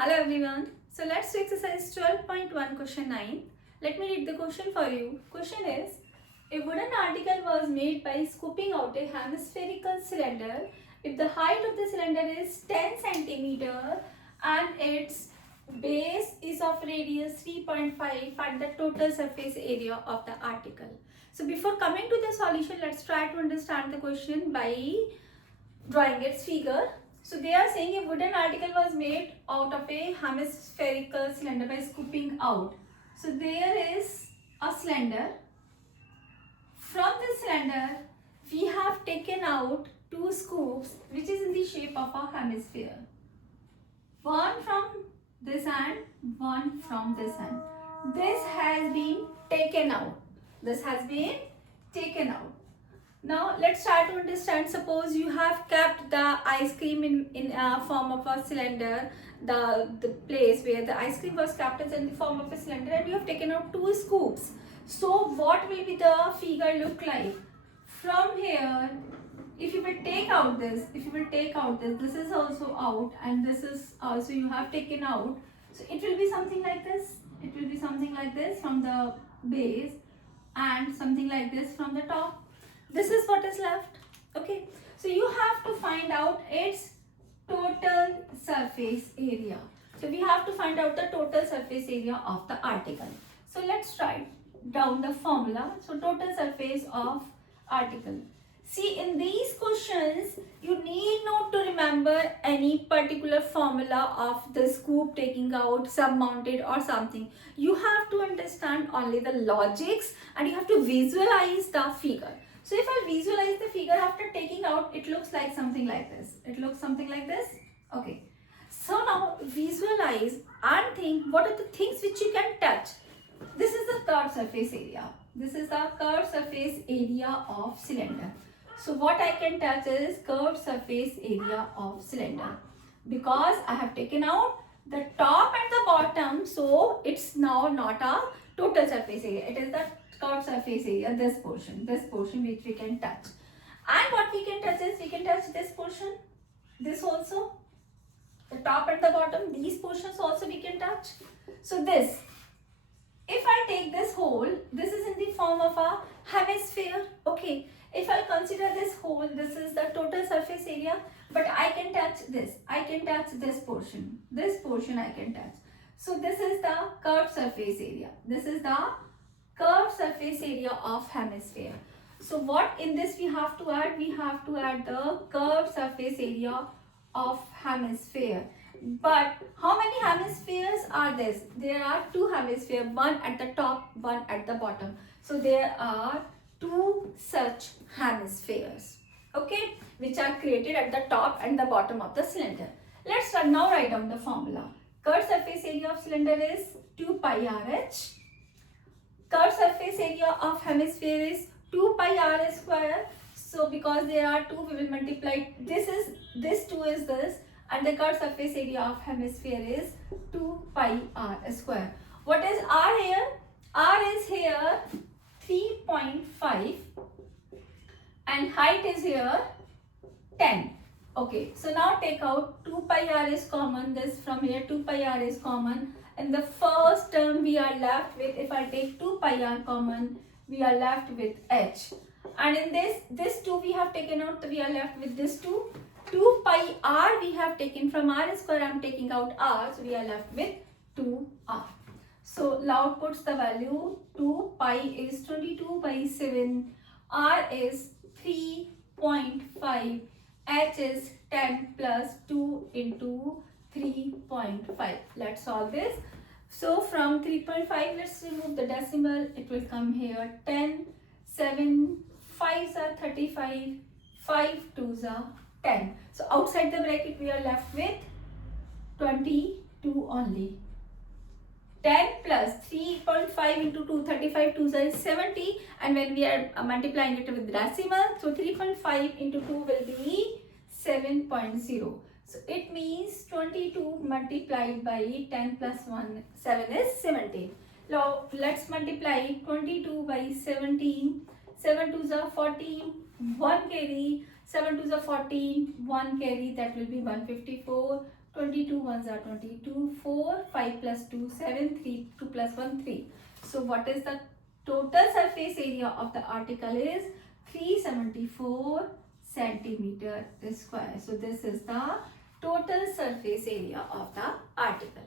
Hello everyone. So let's do exercise 12.1 question 9. Let me read the question for you. Question is, a wooden article was made by scooping out a hemispherical cylinder. If the height of the cylinder is 10 centimeter and its base is of radius 3.5, find the total surface area of the article. So before coming to the solution, let's try to understand the question by drawing its figure. So they are saying a wooden article was made out of a hemispherical cylinder by scooping out. So there is a cylinder. From this cylinder, we have taken out two scoops which is in the shape of a hemisphere. One from this end, one from this end. This has been taken out. This has been taken out. Now let's try to understand. Suppose you have kept the ice cream in form of a cylinder, the place where the ice cream was kept is in the form of a cylinder, and you have taken out two scoops. So what will be the figure look like? From here, if you will take out this, this is also out and this is also you have taken out. So it will be something like this. It will be something like this from the base and something like this from the top. This is what is left. Okay, so you have to find out its total surface area. So we have to find out the total surface area of the article. So let's write down the formula. So total surface of article. See, in these questions, you need not to remember any particular formula of the scoop taking out, sub-mounted or something. You have to understand only the logics and you have to visualize the figure. So if I visualize the figure after taking out, it looks like something like this. It looks something like this. Okay. So now visualize and think what are the things which you can touch. This is the curved surface area. This is the curved surface area of cylinder. So what I can touch is curved surface area of cylinder. Because I have taken out the top and the bottom, so it's now not a total surface area. It is the curved surface area, this portion which we can touch. And what we can touch is, we can touch this portion, this also, the top and the bottom, these portions also we can touch. So this, if I take this hole, this is in the form of a hemisphere. Okay, if I consider this hole, this is the total surface area, but I can touch this. I can touch this portion I can touch. So this is the curved surface area. This is the curved surface area of hemisphere. So what in this we have to add? We have to add the curved surface area of hemisphere. But how many hemispheres are there? There are two hemispheres, one at the top, one at the bottom. So there are two such hemispheres, okay, which are created at the top and the bottom of the cylinder. Let's now write down the formula. Curved surface area of cylinder is 2 pi RH. Curved surface area of hemisphere is 2 pi r square. So because there are two, we will multiply this 2 is this, and the curved surface area of hemisphere is 2 pi r square. What is r here? R is here 3.5 and height is here 10. Okay, so now take out 2 pi r is common. This from here 2 pi r is common. In the first term we are left with, if I take 2 pi r common, we are left with h. And in this 2 we have taken out, we are left with this 2. 2 pi r we have taken from r square, I am taking out r, so we are left with 2r. So Laud puts the value 2 pi is 22 by 7, r is 3.5, h is 10 plus 2 into 3.5. Let's solve this. So from 3.5, let's remove the decimal. It will come here 10, 7, 5s are 35, 5 2s are 10. So outside the bracket we are left with 22 only. 10 plus 3.5 into 2, 35 2s are 70, and when we are multiplying it with decimal, so 3.5 into 2 will be 7.0. So it means 22 multiplied by 10 plus 1, 7 is 17. Now let's multiply 22 by 17. 7 2s are 14, 1 carry, 7 2s are 14, 1 carry, that will be 154. 22 ones are 22, 4, 5 plus 2, 7, 3, 2 plus 1, 3. So what is the total surface area of the article is 374 centimeter square. So this is the total surface area of the article.